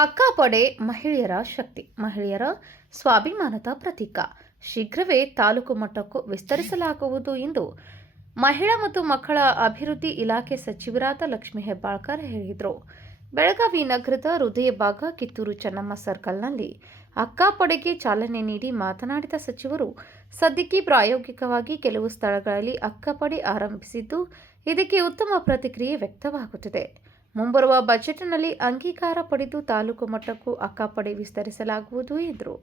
ಅಕ್ಕಾಪಡೆ ಮಹಿಳೆಯರ ಶಕ್ತಿ, ಮಹಿಳೆಯರ ಸ್ವಾಭಿಮಾನದ ಪ್ರತೀಕ. ಶೀಘ್ರವೇ ತಾಲೂಕು ಮಟ್ಟಕ್ಕೂ ವಿಸ್ತರಿಸಲಾಗುವುದು ಎಂದು ಮಹಿಳಾ ಮತ್ತು ಮಕ್ಕಳ ಅಭಿವೃದ್ಧಿ ಇಲಾಖೆ ಸಚಿವರಾದ ಲಕ್ಷ್ಮೀ ಹೆಬ್ಬಾಳ್ಕರ್ ಹೇಳಿದರು. ಬೆಳಗಾವಿ ನಗರದ ಹೃದಯ ಭಾಗ ಕಿತ್ತೂರು ಚೆನ್ನಮ್ಮ ಸರ್ಕಲ್ನಲ್ಲಿ ಅಕ್ಕಾಪಡೆಗೆ ಚಾಲನೆ ನೀಡಿ ಮಾತನಾಡಿದ ಸಚಿವರು, ಸದ್ಯಕ್ಕೆ ಪ್ರಾಯೋಗಿಕವಾಗಿ ಕೆಲವು ಸ್ಥಳಗಳಲ್ಲಿ ಅಕ್ಕಾಪಡೆ ಆರಂಭಿಸಿದ್ದು, ಇದಕ್ಕೆ ಉತ್ತಮ ಪ್ರತಿಕ್ರಿಯೆ ವ್ಯಕ್ತವಾಗುತ್ತಿದೆ. ಮುಂಬರುವ ಬಜೆಟ್ನಲ್ಲಿ ಅಂಗೀಕಾರ ಪಡೆದು ತಾಲೂಕು ಮಟ್ಟಕ್ಕೂ ಅಕ್ಕಾಪಡೆ ವಿಸ್ತರಿಸಲಾಗುವುದು ಎಂದರು.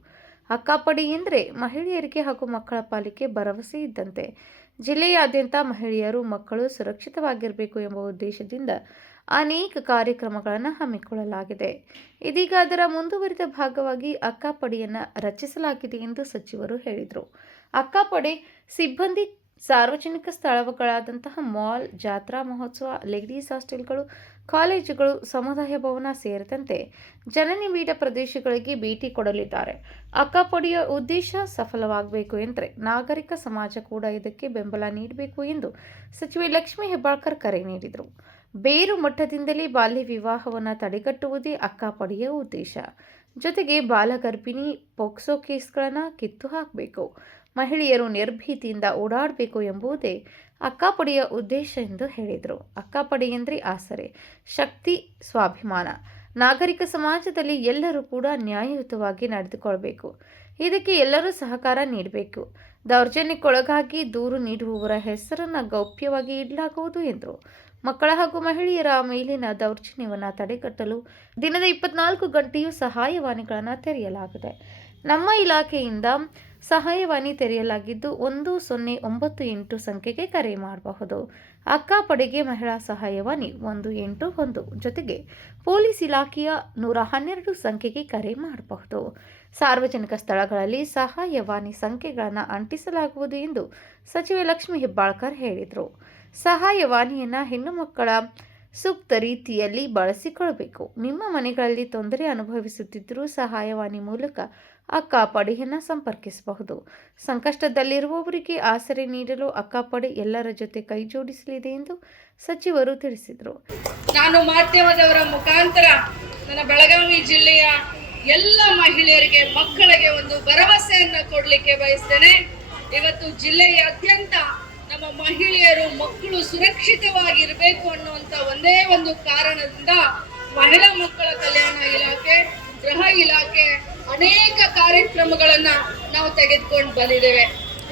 ಅಕ್ಕಾಪಡೆ ಎಂದರೆ ಮಹಿಳೆಯರಿಗೆ ಹಾಗೂ ಮಕ್ಕಳ ಪಾಲಿಗೆ ಭರವಸೆ ಇದ್ದಂತೆ. ಜಿಲ್ಲೆಯಾದ್ಯಂತ ಮಹಿಳೆಯರು, ಮಕ್ಕಳು ಸುರಕ್ಷಿತವಾಗಿರಬೇಕು ಎಂಬ ಉದ್ದೇಶದಿಂದ ಅನೇಕ ಕಾರ್ಯಕ್ರಮಗಳನ್ನು ಹಮ್ಮಿಕೊಳ್ಳಲಾಗಿದೆ. ಇದೀಗ ಅದರ ಮುಂದುವರಿದ ಭಾಗವಾಗಿ ಅಕ್ಕಾಪಡೆಯನ್ನು ರಚಿಸಲಾಗಿದೆ ಎಂದು ಸಚಿವರು ಹೇಳಿದರು. ಅಕ್ಕಾಪಡೆ ಸಿಬ್ಬಂದಿ ಸಾರ್ವಜನಿಕ ಸ್ಥಳಗಳಾದಂತಹ ಮಾಲ್, ಜಾತ್ರಾ ಮಹೋತ್ಸವ, ಲೇಡೀಸ್ ಹಾಸ್ಟೆಲ್ಗಳು, ಕಾಲೇಜುಗಳು, ಸಮುದಾಯ ಭವನ ಸೇರಿದಂತೆ ಜನನಿಬಿಡ ಪ್ರದೇಶಗಳಿಗೆ ಭೇಟಿ ಕೊಡಲಿದ್ದಾರೆ. ಅಕ್ಕಾಪಡೆಯ ಉದ್ದೇಶ ಸಫಲವಾಗಬೇಕು ಎಂದರೆ ನಾಗರಿಕ ಸಮಾಜ ಕೂಡ ಇದಕ್ಕೆ ಬೆಂಬಲ ನೀಡಬೇಕು ಎಂದು ಸಚಿವೆ ಲಕ್ಷ್ಮೀ ಹೆಬ್ಬಾಳ್ಕರ್ ಕರೆ ನೀಡಿದರು. ಬೇರು ಮಟ್ಟದಿಂದಲೇ ಬಾಲ್ಯ ವಿವಾಹವನ್ನು ತಡೆಗಟ್ಟುವುದೇ ಅಕ್ಕಾಪಡೆಯ ಉದ್ದೇಶ. ಜೊತೆಗೆ ಬಾಲಗರ್ಭಿಣಿ, ಪೋಕ್ಸೋ ಕೇಸ್ಗಳನ್ನು ಕಿತ್ತು ಹಾಕಬೇಕು, ಮಹಿಳೆಯರು ನಿರ್ಭೀತಿಯಿಂದ ಓಡಾಡಬೇಕು ಎಂಬುದೇ ಅಕ್ಕಾಪಡೆಯ ಉದ್ದೇಶ ಎಂದು ಹೇಳಿದರು. ಅಕ್ಕಾಪಡೆ ಎಂದರೆ ಆಸರೆ, ಶಕ್ತಿ, ಸ್ವಾಭಿಮಾನ. ನಾಗರಿಕ ಸಮಾಜದಲ್ಲಿ ಎಲ್ಲರೂ ಕೂಡ ನ್ಯಾಯಯುತವಾಗಿ ನಡೆದುಕೊಳ್ಳಬೇಕು. ಇದಕ್ಕೆ ಎಲ್ಲರೂ ಸಹಕಾರ ನೀಡಬೇಕು. ದೌರ್ಜನ್ಯಕ್ಕೊಳಗಾಗಿ ದೂರು ನೀಡುವವರ ಹೆಸರನ್ನು ಗೌಪ್ಯವಾಗಿ ಇಡಲಾಗುವುದು ಎಂದರು. ಮಕ್ಕಳ ಹಾಗೂ ಮಹಿಳೆಯರ ಮೇಲಿನ ದೌರ್ಜನ್ಯವನ್ನು ತಡೆಗಟ್ಟಲು ದಿನದ 24 ಗಂಟೆಯೂ ಸಹಾಯವಾಣಿಗಳನ್ನು ತೆರೆಯಲಾಗಿದೆ. ನಮ್ಮ ಇಲಾಖೆಯಿಂದ ಸಹಾಯವಾಣಿ ತೆರೆಯಲಾಗಿದ್ದು 1098 ಸಂಖ್ಯೆಗೆ ಕರೆ ಮಾಡಬಹುದು. ಅಕ್ಕಾಪಡೆಗೆ ಮಹಿಳಾ ಸಹಾಯವಾಣಿ 181 ಜೊತೆಗೆ ಪೊಲೀಸ್ ಇಲಾಖೆಯ 112 ಸಂಖ್ಯೆಗೆ ಕರೆ ಮಾಡಬಹುದು. ಸಾರ್ವಜನಿಕ ಸ್ಥಳಗಳಲ್ಲಿ ಸಹಾಯವಾಣಿ ಸಂಖ್ಯೆಗಳನ್ನು ಅಂಟಿಸಲಾಗುವುದು ಎಂದು ಸಚಿವೆ ಲಕ್ಷ್ಮೀ ಹೆಬ್ಬಾಳ್ಕರ್ ಹೇಳಿದರು. ಸಹಾಯವಾಣಿಯನ್ನು ಹೆಣ್ಣು ಮಕ್ಕಳ ಸೂಕ್ತ ರೀತಿಯಲ್ಲಿ ಬಳಸಿಕೊಳ್ಳಬೇಕು. ನಿಮ್ಮ ಮನೆಗಳಲ್ಲಿ ತೊಂದರೆ ಅನುಭವಿಸುತ್ತಿದ್ದರೂ ಸಹಾಯವಾಣಿ ಮೂಲಕ ಅಕ್ಕಾಪಡೆಯನ್ನು ಸಂಪರ್ಕಿಸಬಹುದು. ಸಂಕಷ್ಟದಲ್ಲಿರುವವರಿಗೆ ಆಸರೆ ನೀಡಲು ಅಕ್ಕಾಪಡೆ ಎಲ್ಲರ ಜೊತೆ ಕೈ ಜೋಡಿಸಲಿದೆ ಎಂದು ಸಚಿವರು ತಿಳಿಸಿದರು. ನಾನು ಮಾಧ್ಯಮದವರ ಮುಖಾಂತರ ನನ್ನ ಬೆಳಗಾವಿ ಜಿಲ್ಲೆಯ ಎಲ್ಲ ಮಹಿಳೆಯರಿಗೆ, ಮಕ್ಕಳಿಗೆ ಒಂದು ಭರವಸೆಯನ್ನು ಕೊಡಲಿಕ್ಕೆ ಬಯಸ್ತೇನೆ. ಇವತ್ತು ಜಿಲ್ಲೆಯಾದ್ಯಂತ ನಮ್ಮ ಮಹಿಳೆಯರು, ಮಕ್ಕಳು ಸುರಕ್ಷಿತವಾಗಿರಬೇಕು ಅನ್ನುವಂಥ ಒಂದೇ ಒಂದು ಕಾರಣದಿಂದ ಮಹಿಳಾ ಮಕ್ಕಳ ಕಲ್ಯಾಣ ಇಲಾಖೆ, ಗೃಹ ಇಲಾಖೆ ಅನೇಕ ಕಾರ್ಯಕ್ರಮಗಳನ್ನ ನಾವು ತೆಗೆದುಕೊಂಡು ಬಂದಿದ್ದೇವೆ.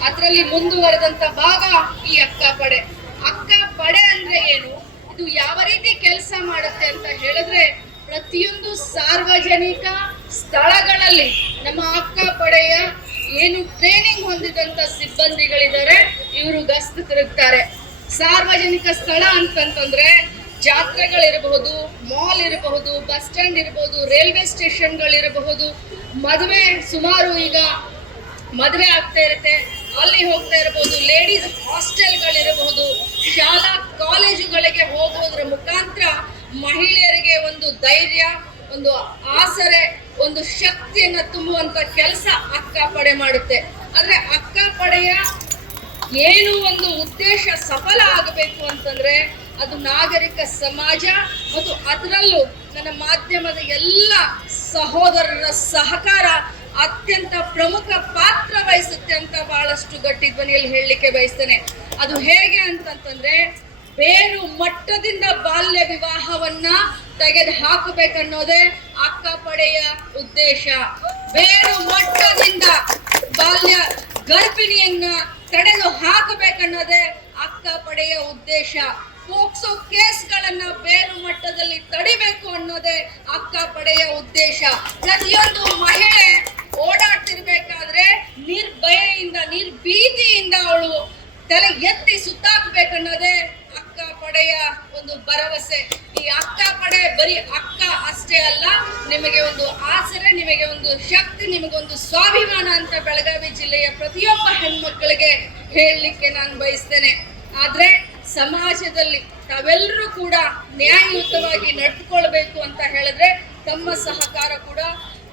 ಅದರಲ್ಲಿ ಮುಂದುವರೆದಂತ ಭಾಗ ಈ ಅಕ್ಕಾಪಡೆ. ಅಕ್ಕಾಪಡೆ ಅಂದ್ರೆ ಏನು, ಇದು ಯಾವ ರೀತಿ ಕೆಲಸ ಮಾಡುತ್ತೆ ಅಂತ ಹೇಳಿದ್ರೆ, ಪ್ರತಿಯೊಂದು ಸಾರ್ವಜನಿಕ ಸ್ಥಳಗಳಲ್ಲಿ ನಮ್ಮ ಅಕ್ಕಾಪಡೆಯ ಏನು ಟ್ರೈನಿಂಗ್ ಹೊಂದಿದಂತ ಸಿಬ್ಬಂದಿಗಳಿದ್ದಾರೆ, ಇವರು ಗಸ್ತು ತಿರುಗ್ತಾರೆ. ಸಾರ್ವಜನಿಕ ಸ್ಥಳ ಅಂತಂತಂದ್ರೆ ಜಾತ್ರೆಗಳಿರಬಹುದು, ಮಾಲ್ ಇರಬಹುದು, ಬಸ್ ಸ್ಟ್ಯಾಂಡ್ ಇರಬಹುದು, ರೈಲ್ವೆ ಸ್ಟೇಷನ್ಗಳಿರಬಹುದು, ಮದುವೆ, ಸುಮಾರು ಈಗ ಮದುವೆ ಆಗ್ತಾ ಇರುತ್ತೆ, ಅಲ್ಲಿ ಹೋಗ್ತಾ ಇರಬಹುದು, ಲೇಡೀಸ್ ಹಾಸ್ಟೆಲ್ಗಳಿರಬಹುದು, ಶಾಲಾ ಕಾಲೇಜುಗಳಿಗೆ ಹೋಗೋದ್ರ ಮುಖಾಂತರ ಮಹಿಳೆಯರಿಗೆ ಒಂದು ಧೈರ್ಯ, ಒಂದು ಆಸರೆ, ಒಂದು ಶಕ್ತಿಯನ್ನ ತುಂಬುವಂತ ಕೆಲಸ ಅಕ್ಕಾಪಡೆ ಮಾಡುತ್ತೆ. ಆದ್ರೆ ಅಕ್ಕಾಪಡೆಯ ಏನು ಒಂದು ಉದ್ದೇಶ ಸಫಲ ಆಗಬೇಕು ಅಂತಂದ್ರೆ ಅದು ನಾಗರಿಕ ಸಮಾಜ ಮತ್ತು ಅದರಲ್ಲೂ ನನ್ನ ಮಾಧ್ಯಮದ ಎಲ್ಲ ಸಹೋದರರ ಸಹಕಾರ ಅತ್ಯಂತ ಪ್ರಮುಖ ಪಾತ್ರ ವಹಿಸುತ್ತೆ ಅಂತ ಬಹಳಷ್ಟು ಗಟ್ಟಿ ಧ್ವನಿಯಲ್ಲಿ ಹೇಳಲಿಕ್ಕೆ ಬಯಸ್ತೇನೆ. ಅದು ಹೇಗೆ ಅಂತಂತಂದ್ರೆ, ಬೇರು ಮಟ್ಟದಿಂದ ಬಾಲ್ಯ ವಿವಾಹವನ್ನ ತೆಗೆದು ಹಾಕಬೇಕನ್ನೋದೇ ಅಕ್ಕಾಪಡೆಯ ಉದ್ದೇಶ. ಬೇರು ಮಟ್ಟದಿಂದ ಬಾಲ್ಯ ಗರ್ಭಿಣಿಯನ್ನ ತಡೆದು ಹಾಕಬೇಕನ್ನೋದೇ ಅಕ್ಕಾಪಡೆಯ ಉದ್ದೇಶ. ಪೋಕ್ಸೋ ಕೇಸ್ಗಳನ್ನ ಬೇರು ಮಟ್ಟದಲ್ಲಿ ತಡಿಬೇಕು ಅನ್ನೋದೇ ಅಕ್ಕಾಪಡೆಯ ಉದ್ದೇಶ. ಪ್ರತಿಯೊಂದು ಮಹಿಳೆ ಓಡಾಡ್ತಿರ್ಬೇಕಾದ್ರೆ ನಿರ್ಭಯೆಯಿಂದ, ನಿರ್ಭೀತಿಯಿಂದ ಅವಳು ತಲೆ ಎತ್ತಿ ಸುತ್ತಾಕ್ಬೇಕನ್ನೋದೇ ಅಕ್ಕಾಪಡೆಯ ಒಂದು ಭರವಸೆ. ಈ ಅಕ್ಕಾಪಡೆ ಬರೀ ಅಕ್ಕ ಅಷ್ಟೇ ಅಲ್ಲ, ನಿಮಗೆ ಒಂದು ಆಸರೆ, ನಿಮಗೆ ಒಂದು ಶಕ್ತಿ, ನಿಮಗೊಂದು ಸ್ವಾಭಿಮಾನ ಅಂತ ಬೆಳಗಾವಿ ಜಿಲ್ಲೆಯ ಪ್ರತಿಯೊಬ್ಬ ಹೆಣ್ಮಕ್ಕಳಿಗೆ ಹೇಳಲಿಕ್ಕೆ ನಾನು ಬಯಸ್ತೇನೆ. ಆದ್ರೆ ಸಮಾಜದಲ್ಲಿ ತಾವೆಲ್ಲರೂ ಕೂಡ ನ್ಯಾಯಯುತವಾಗಿ ನಡೆದುಕೊಳ್ಬೇಕು ಅಂತ ಹೇಳಿದ್ರೆ ತಮ್ಮ ಸಹಕಾರ ಕೂಡ,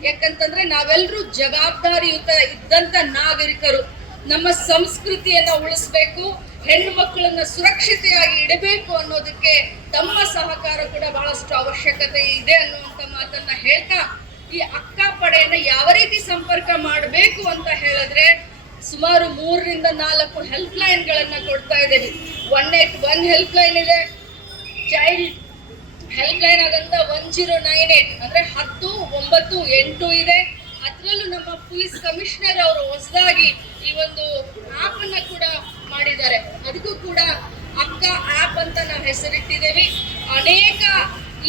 ಯಾಕಂತಂದ್ರೆ ನಾವೆಲ್ಲರೂ ಜವಾಬ್ದಾರಿಯುತ ಇದ್ದಂತ ನಾಗರಿಕರು. ನಮ್ಮ ಸಂಸ್ಕೃತಿಯನ್ನ ಉಳಿಸ್ಬೇಕು, ಹೆಣ್ಣು ಮಕ್ಕಳನ್ನ ಸುರಕ್ಷತೆಯಾಗಿ ಇಡಬೇಕು ಅನ್ನೋದಕ್ಕೆ ತಮ್ಮ ಸಹಕಾರ ಕೂಡ ಬಹಳಷ್ಟು ಅವಶ್ಯಕತೆ ಇದೆ ಅನ್ನುವಂಥ ಮಾತನ್ನ ಹೇಳ್ತಾ, ಈ ಅಕ್ಕ ಪಡೆಯನ್ನ ಯಾವ ರೀತಿ ಸಂಪರ್ಕ ಮಾಡಬೇಕು ಅಂತ ಹೇಳಿದ್ರೆ ಸುಮಾರು 3 ರಿಂದ 4 ಹೆಲ್ಪ್ ಲೈನ್ಗಳನ್ನ ಕೊಡ್ತಾ ಇದ್ದೇವೆ. 181 ಹೆಲ್ಪ್ ಲೈನ್ ಇದೆ, ಚೈಲ್ಡ್ ಹೆಲ್ಪ್ ಲೈನ್ ಆದಂತ 1098 ಅಂದ್ರೆ 10 9 8 ಇದೆ. ಅದರಲ್ಲೂ ನಮ್ಮ ಪೊಲೀಸ್ ಕಮಿಷನರ್ ಅವರು ಹೊಸದಾಗಿ ಈ ಒಂದು ಆಪ್ ಅನ್ನ ಕೂಡ ಮಾಡಿದ್ದಾರೆ. ಅದಕ್ಕೂ ಕೂಡ ಅಕ್ಕ ಆಪ್ ಅಂತ ನಾವು ಹೆಸರಿಟ್ಟಿದ್ದೇವೆ. ಅನೇಕ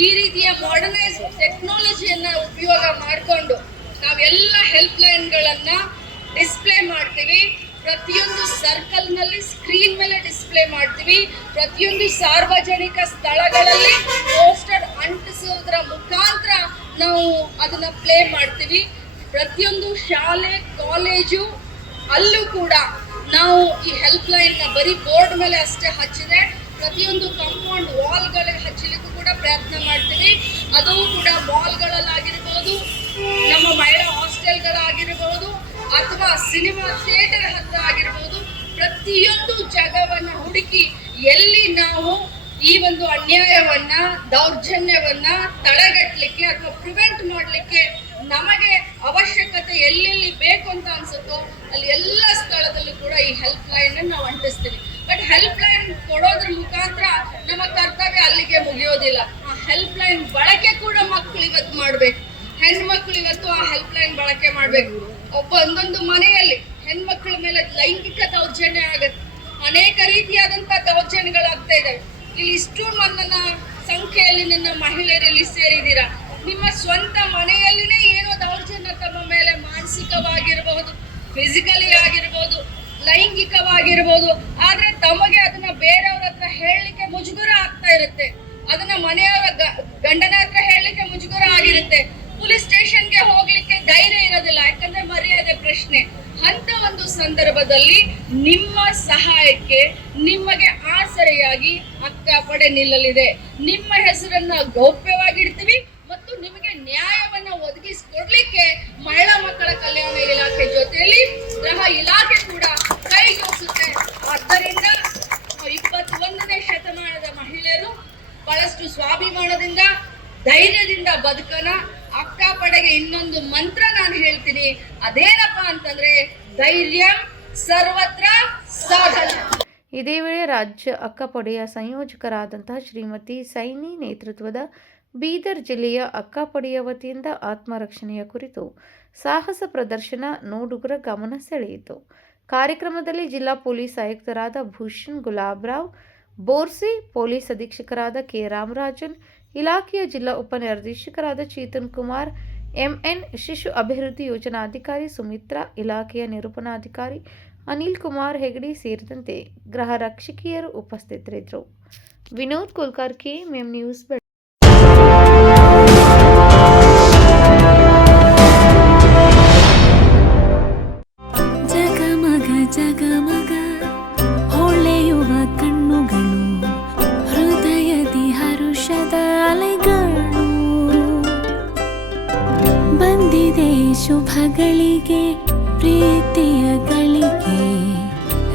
ಈ ರೀತಿಯ ಮಾಡರ್ನೈಸ್ ಟೆಕ್ನಾಲಜಿಯನ್ನ ಉಪಯೋಗ ಮಾಡಿಕೊಂಡು ನಾವೆಲ್ಲ ಹೆಲ್ಪ್ ಲೈನ್ಗಳನ್ನ ಡಿಸ್ಪ್ಲೇ ಮಾಡ್ತೀವಿ. ಪ್ರತಿಯೊಂದು ಸರ್ಕಲ್ ನಲ್ಲಿ ಸ್ಕ್ರೀನ್ ಮೇಲೆ ಡಿಸ್ಪ್ಲೇ ಮಾಡ್ತೀವಿ. ಪ್ರತಿಯೊಂದು ಸಾರ್ವಜನಿಕ ಸ್ಥಳಗಳಲ್ಲಿ ಪೋಸ್ಟರ್ ಅಂಟಿಸೋದ್ರ ಮುಖಾಂತರ ನಾವು ಅದನ್ನ ಪ್ಲೇ ಮಾಡ್ತೀವಿ. ಪ್ರತಿಯೊಂದು ಶಾಲೆ ಕಾಲೇಜು ಅಲ್ಲೂ ಕೂಡ ನಾವು ಈ ಹೆಲ್ಪ್ ಲೈನ್ ನ ಬರೀ ಬೋರ್ಡ್ ಮೇಲೆ ಅಷ್ಟೇ ಹಚ್ಚಿದೆ, ಪ್ರತಿಯೊಂದು ಕಾಂಪೌಂಡ್ ವಾಲ್ಗಳಿಗೆ ಹಚ್ಚಲಿಕ್ಕೂ ಕೂಡ ಪ್ರಯತ್ನ ಮಾಡ್ತೀವಿ. ಅದು ಕೂಡ ಮಾಲ್ಗಳಲ್ಲಾಗಿರ್ಬೋದು, ನಮ್ಮ ಮಹಿಳಾ ಹಾಸ್ಟೆಲ್ಗಳಾಗಿರ್ಬೋದು, ಅಥವಾ ಸಿನಿಮಾ ಥಿಯೇಟರ್ ಹತ್ರ ಆಗಿರ್ಬೋದು, ಪ್ರತಿಯೊಂದು ಜಾಗವನ್ನ ಹುಡುಕಿ ಎಲ್ಲಿ ನಾವು ಈ ಒಂದು ಅನ್ಯಾಯವನ್ನ ದೌರ್ಜನ್ಯವನ್ನ ತಡೆಗಟ್ಟಲಿಕ್ಕೆ ಅಥವಾ ಪ್ರಿವೆಂಟ್ ಮಾಡಲಿಕ್ಕೆ ನಮಗೆ ಅವಶ್ಯಕತೆ ಎಲ್ಲೆಲ್ಲಿ ಬೇಕು ಅಂತ ಅನ್ಸುತ್ತೋ ಅಲ್ಲಿ ಎಲ್ಲ ಸ್ಥಳದಲ್ಲೂ ಕೂಡ ಈ ಹೆಲ್ಪ್ ಲೈನ್ ನಾವು ಅಂಟಿಸ್ತೀವಿ. ಬಟ್ ಹೆಲ್ಪ್ ಲೈನ್ ಕೊಡೋದ್ರ ಮುಖಾಂತರ ನಮ್ಮ ಕರ್ತವ್ಯ ಅಲ್ಲಿಗೆ ಮುಗಿಯೋದಿಲ್ಲ. ಆ ಹೆಲ್ಪ್ ಲೈನ್ ಬಳಕೆ ಕೂಡ ಮಕ್ಕಳು ಇವತ್ತು ಮಾಡ್ಬೇಕು. ಹೆಣ್ಮಕ್ಳು ಇವತ್ತು ಆ ಹೆಲ್ಪ್ ಲೈನ್ ಬಳಕೆ ಮಾಡ್ಬೇಕು. ಒಂದೊಂದು ಮನೆಯಲ್ಲಿ ಹೆಣ್ಮಕ್ಳ ಮೇಲೆ ಲೈಂಗಿಕ ದೌರ್ಜನ್ಯ ಆಗುತ್ತೆ, ಅನೇಕ ರೀತಿಯಾದಂತ ದೌರ್ಜನ್ಯಗಳಾಗ್ತಾ ಇದಾವೆ. ಇಲ್ಲಿ ಇಷ್ಟು ನನ್ನ ಸಂಖ್ಯೆಯಲ್ಲಿ ನನ್ನ ಮಹಿಳೆಯರು ಇಲ್ಲಿ ಸೇರಿದ್ದೀರಾ. ನಿಮ್ಮ ಸ್ವಂತ ಮನೆಯಲ್ಲಿನೇ ಏನೋ ದೌರ್ಜನ್ಯ ತಮ್ಮ ಮೇಲೆ ಮಾನಸಿಕವಾಗಿರಬಹುದು, ಫಿಸಿಕಲಿ ಆಗಿರ್ಬೋದು, ಲೈಂಗಿಕವಾಗಿರ್ಬೋದು. ಆದ್ರೆ ತಮಗೆ ಅದನ್ನ ಬೇರೆಯವ್ರ ಹತ್ರ ಹೇಳಲಿಕ್ಕೆ ಮುಜುಗರ ಆಗ್ತಾ ಇರುತ್ತೆ, ಅದನ್ನ ಮನೆಯವರ ಗಂಡನ ಹತ್ರ ಹೇಳಲಿಕ್ಕೆ ಮುಜುಗರ ಆಗಿರುತ್ತೆ, ಪೊಲೀಸ್ ಸ್ಟೇಷನ್ಗೆ ಹೋಗ್ಲಿಕ್ಕೆ ಧೈರ್ಯ ಇರೋದಿಲ್ಲ, ಯಾಕಂದ್ರೆ ಮರ್ಯಾದೆ ಪ್ರಶ್ನೆ. ಅಂತ ಒಂದು ಸಂದರ್ಭದಲ್ಲಿ ನಿಮ್ಮ ಸಹಾಯಕ್ಕೆ ನಿಮಗೆ ಆಸರೆಯಾಗಿ ಅಕ್ಕ ಪಡೆ ನಿಲ್ಲಲಿದೆ. ನಿಮ್ಮ ಹೆಸರನ್ನ ಗೌಪ್ಯವಾಗಿಡ್ತೀವಿ ಮತ್ತು ನಿಮಗೆ ನ್ಯಾಯವನ್ನ ಒದಗಿಸಿಕೊಡ್ಲಿಕ್ಕೆ ಮಹಿಳಾ ಮಕ್ಕಳ ಕಲ್ಯಾಣ ಇಲಾಖೆ ಜೊತೆಯಲ್ಲಿ ಗೃಹ ಇಲಾಖೆ ಕೂಡ ಕೈ ಜೋಡಿಸುತ್ತೆ. ಆದ್ದರಿಂದ 21ನೇ ಶತಮಾನದ ಮಹಿಳೆಯರು ಬಹಳಷ್ಟು ಸ್ವಾಭಿಮಾನದಿಂದ ಧೈರ್ಯದಿಂದ ಬದುಕನ. ಅಕ್ಕ ಪಡೆಗೆ ಇನ್ನೊಂದು ಮಂತ್ರ ನಾನು ಹೇಳ್ತೀನಿ, ಅದೇನಪ್ಪ ಅಂತಂದ್ರೆ ಧೈರ್ಯ ಸರ್ವತ್ರ ಸಾಧನ. ಇದೇ ವೇಳೆ ರಾಜ್ಯ ಅಕ್ಕಪಡೆಯ ಸಂಯೋಜಕರಾದಂತಹ ಶ್ರೀಮತಿ ಸೈನಿ ನೇತೃತ್ವದ ಬೀದರ್ ಜಿಲ್ಲೆಯ ಅಕ್ಕಪಡೆಯ ವತಿಯಿಂದ ಆತ್ಮರಕ್ಷಣೆಯ ಕುರಿತು ಸಾಹಸ ಪ್ರದರ್ಶನ ನೋಡುಗರ ಗಮನ ಸೆಳೆಯಿತು. ಕಾರ್ಯಕ್ರಮದಲ್ಲಿ ಜಿಲ್ಲಾ ಪೊಲೀಸ್ ಆಯುಕ್ತರಾದ ಭೂಷಣ್ ಗುಲಾಬ್ರಾವ್ ಬೋರ್ಸಿ, ಪೊಲೀಸ್ ಅಧೀಕ್ಷಕರಾದ ಕೆ ರಾಮರಾಜನ್, ಇಲಾಖೆಯ ಜಿಲ್ಲಾ ಉಪನಿರ್ದೇಶಕರಾದ ಚೇತನ್ ಕುಮಾರ್, ಎಂಎನ್, ಶಿಶು ಅಭಿವೃದ್ಧಿ ಯೋಜನಾಧಿಕಾರಿ ಸುಮಿತ್ರಾ, ಇಲಾಖೆಯ ನಿರೂಪಣಾಧಿಕಾರಿ ಅನಿಲ್ ಕುಮಾರ್ ಹೆಗಡೆ ಸೇರಿದಂತೆ ಗೃಹ ರಕ್ಷಕಿಯರು ಉಪಸ್ಥಿತರಿದ್ದರು. ವಿನೋದ್ ಕುಲ್ಕರ್ಕಿ, ಮೆಮ್ ನ್ಯೂಸ್. ಜಗಮಗ ಜಗಮಗ ಹೊಳೆಯುವ ಕಣ್ಣುಗಳು, ಹೃದಯದಿ ಹರುಷದ ಅಲೆಗಳು. ಬಂದಿದೆ ಶುಭಗಳಿಗೆ ಪ್ರೀತಿಯ ಗಳಿಗೆ,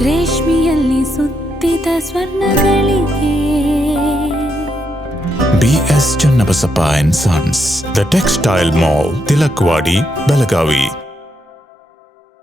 ರೇಷ್ಮೆಯಲ್ಲಿ ಸುತ್ತಿದ ಸ್ವರ್ಣಗಳಿಗೆ. BS Channabasappa and Sons, The Textile Mall, Tilakwadi, Belagavi.